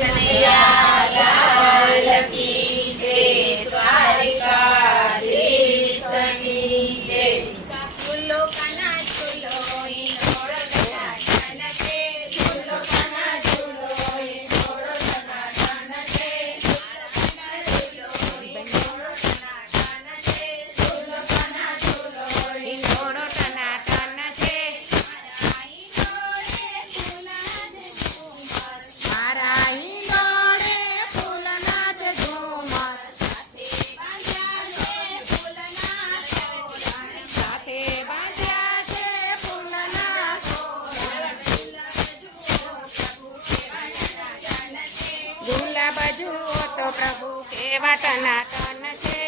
કનૈયા લાલ કી જય, દ્વારકાધીશની જય. ઝૂલો કાના ઝૂલો ઈંડોળો ટનાટન છે, ઝૂલો કાના ઝૂલો ઈંડોળો ટનાટન છે, ઝૂલો કાના ઝૂલો ઈંડોળો ટનાટન છે. મારા ઈંડોળે ફૂલના જ ઝુમર, સાથે બાંધ્યા છે ફૂલના તોરણ. ગુલાબ જુઓ તો પ્રભુ કેવા ટનાટન છે,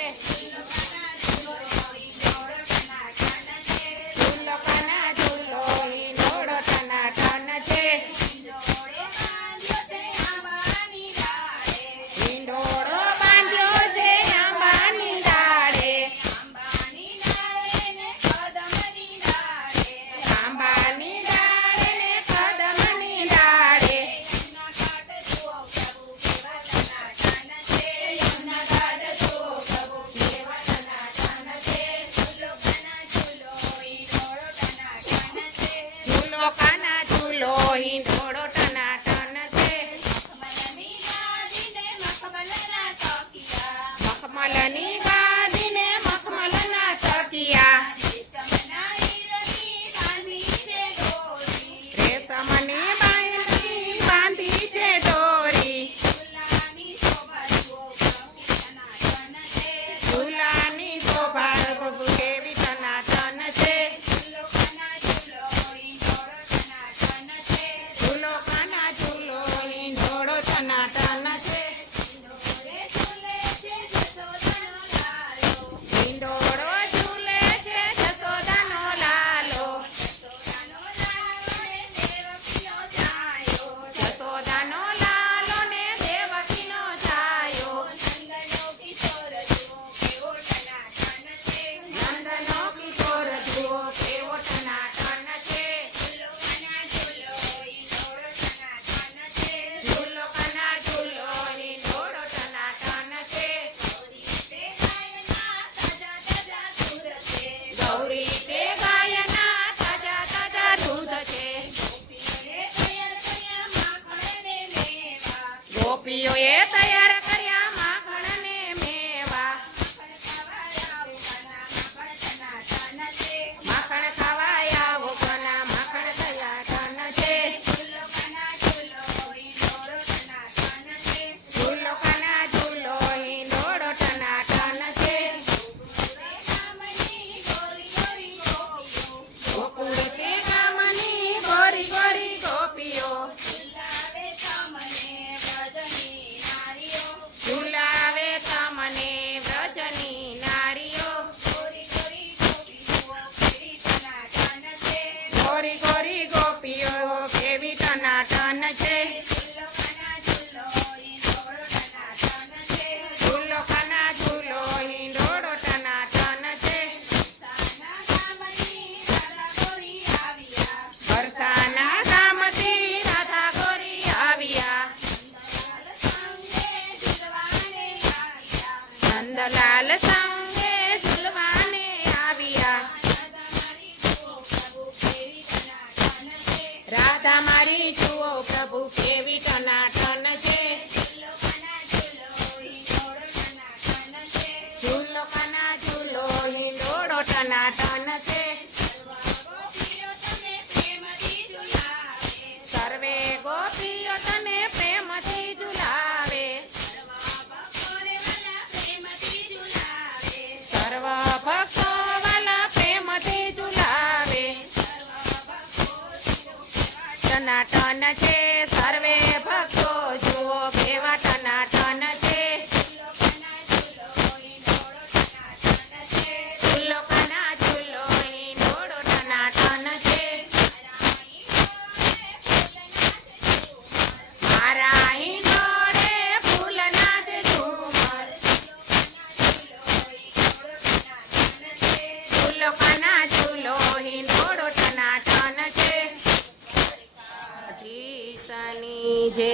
ઝૂલો કાના ઝૂલો ઈંડોળો ટનાટન છે. ઈંડોળો બાંધ્યો છે આંબાની ડાળે, આંબાની ડાળે ને કદમની ડાળે. ઝૂલો કાના ઝૂલો ઈંડોળો ટનાટન છે, મખમલની ગાદીને મખમલના તકિયા, રેશમની બાંયડી બાંધી છે દોરી. ઝૂલાની શોભા પ્રભુ કેવી ટનાટન છે, ઝૂલો કાના ઝૂલો ઈંડોળો ટનાટન છે. ઈંડોળો ઝૂલે છે જશોદાનો લાલો, જશોદાનો લાલો ને દેવકીનો છાયો. નંદનો કિશોર જુઓ કેવો ટનાટન છે, ઝૂલો કાના ઝૂલો ઈંડોળો ટનાટન છે. ગૌરી તે ગાયના તાજા તાજા દૂધ છે, ગોપીઓએ તૈયાર કર્યા માખણ ને મેવા. માખણ ખાવા આવો કના માખણ ટનાટન છે, ઝૂલો કાના ઝૂલો ઈંડોળો ટનાટન છે. ગોકુળ તે ગામની ગોરી ગોરી ગોપીઓ, ઝુલાવે તમને વ્રજની નારીઓ. ગોરી ગોરી ગોપીઓ કેવી ટનાટન છે, ઝૂલો કાના ઝૂલો ઈંડોળો ટનાટન છે. ભરતાના ગામથી રાધા ગોરી આવ્યા, નંદલાલ સંગે ઝૂલવાને આવ્યા. રાધા મારી જુઓ પ્રભુ કેવી ટનાટન છે, ઝૂલો કાના ઝૂલો ઈંડોળો ટનાટન છે. સર્વે ગોપીઓ તને પ્રેમથી ઝુલાવે, સર્વ ભક્તો વાલા પ્રેમથી ઝુલાવે. ટનાટન છે સર્વે ભક્તો જુઓ કેવા ટનાટન છે, ઝૂલો કાના ઝૂલો ઈંડોળો ટનાટન છે. મારા ઈંડોળે ફૂલના જ ઝુમર, ઝૂલો કાના ઝૂલો ઈંડોળો ટનાટન છે. જય